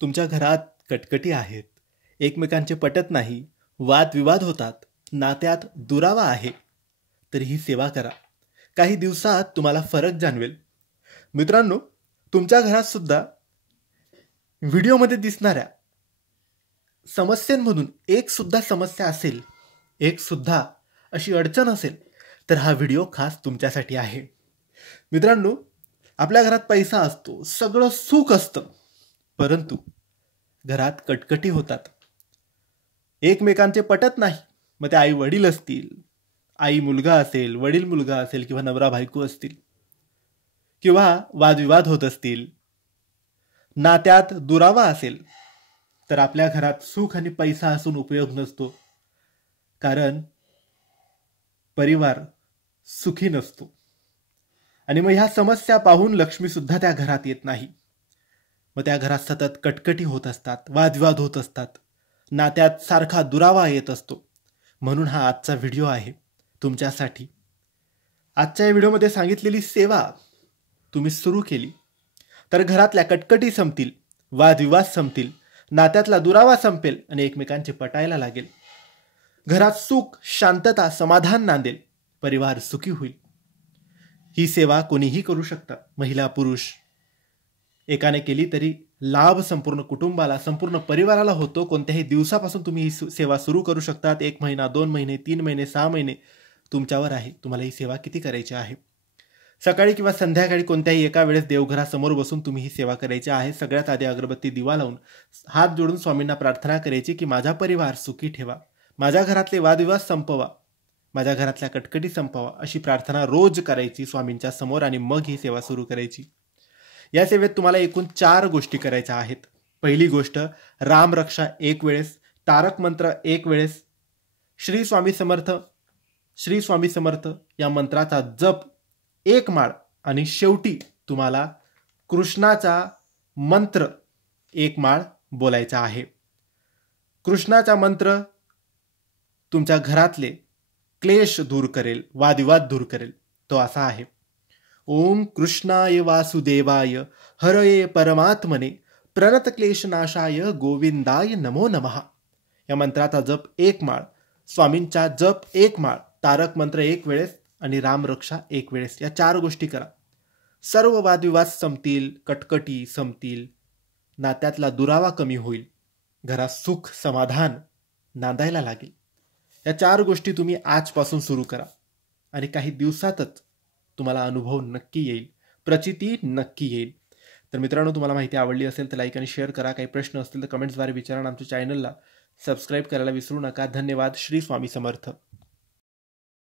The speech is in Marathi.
तुमच्या घरात कटकटी आहेत, एकमेकांचे पटत नाही, वादविवाद होतात, नात्यात दुरावा आहे, तर ही सेवा करा. काही दिवसात तुम्हाला फरक जाणवेल. मित्रांनो, तुमच्या घरात सुद्धा व्हिडिओमध्ये दिसणाऱ्या समस्यांमधून एक सुद्धा समस्या असेल, एक सुद्धा अशी अडचण असेल, तर हा व्हिडिओ खास तुमच्यासाठी आहे. मित्रांनो, आपल्या घरात पैसा असतो, सगळं सुख असतं, परंतु घरात कटकटी होतात, एकमेकांचे पटत नाही. मग ते आई वडील असतील, आई मुलगा असेल, वडील मुलगा असेल, किंवा नवरा बायको असतील, किंवा वादविवाद होत असतील, नात्यात दुरावा असेल, तर आपल्या घरात सुख आणि पैसा असून उपयोग नसतो, कारण परिवार सुखी नसतो. आणि मग ह्या समस्या पाहून लक्ष्मी सुद्धा त्या घरात येत नाही. मग त्या घरात सतत कटकटी होत असतात, वादविवाद होत असतात, नात्यात सारखा दुरावा येत असतो. म्हणून हा आजचा व्हिडिओ आहे तुमच्यासाठी. आजच्या या व्हिडिओमध्ये सांगितलेली सेवा तुम्ही सुरू केली तर घरातल्या कटकटी संपतील, वादविवाद संपतील, नात्यातला दुरावा संपेल आणि एकमेकांचे पटायला लागेल. घरात सुख, शांतता, समाधान नांदेल, परिवार सुखी होईल. ही सेवा कोणीही करू शकता, महिला पुरुष एकाने केली तरी लाभ संपूर्ण कुटुंबाला, संपूर्ण परिवाराला होतो. कोणत्याही दिवसापासून तुम्ही ही सेवा सुरू करू शकतात. 1 महिना, 2 महिने, 3 महिने, 6 महिने, तुमच्यावर आहे तुम्हाला ही सेवा किती करायची आहे. सकाळी किंवा संध्याकाळी कोणत्याही एका वेळेस देवघरासमोर बसून तुम्ही ही सेवा करायची आहे. सगळ्यात आधी अगरबत्ती दिवा लावून हात जोडून स्वामींना प्रार्थना करायची की माझा परिवार सुखी ठेवा, माझ्या घरातले वादविवाद संपवा, माझ्या घरातल्या कटकटी संपवा, अशी प्रार्थना रोज करायची स्वामींच्या समोर आणि मग ही सेवा सुरू करायची. या सेवेत तुम्हाला एकूण 4 गोष्टी करायच्या आहेत. पहिली गोष्ट, रामरक्षा 1 वेळेस, तारक मंत्र 1 वेळेस, श्री स्वामी समर्थ, श्री स्वामी समर्थ या मंत्राचा जप 1 माळ, आणि शेवटी तुम्हाला कृष्णाचा मंत्र 1 माळ बोलायचा आहे. कृष्णाचा मंत्र तुमच्या घरातले क्लेश दूर करेल, वादविवाद दूर करेल. तो असा आहे: ओम कृष्णाय वासुदेवाय हरये परमात्मने प्रणत क्लेशनाशाय गोविंदाय नमो नमः. या मंत्राचा जप 1 माळ, स्वामींचा जप 1 माळ, तारक मंत्र 1 वेळेस आणि रामरक्षा 1 वेळेस. या 4 गोष्टी करा. सर्व वादविवाद संपतील, कटकटी संपतील, नात्यातला दुरावा कमी होईल, घरात सुख समाधान नांदायला लागेल. या 4 गोष्टी तुम्ही आजपासून सुरू करा आणि काही दिवसातच तुम्हाला अनुभव नक्की येईल, प्रचिती नक्की येईल. तर मित्रांनो, तुम्हाला माहिती आवडली असेल तर लाईक आणि शेअर करा. काही प्रश्न असतील तर कमेंट्सद्वारे विचारा. आमच्या चॅनलला सबस्क्राईब करायला विसरू नका. धन्यवाद. श्री स्वामी समर्थ.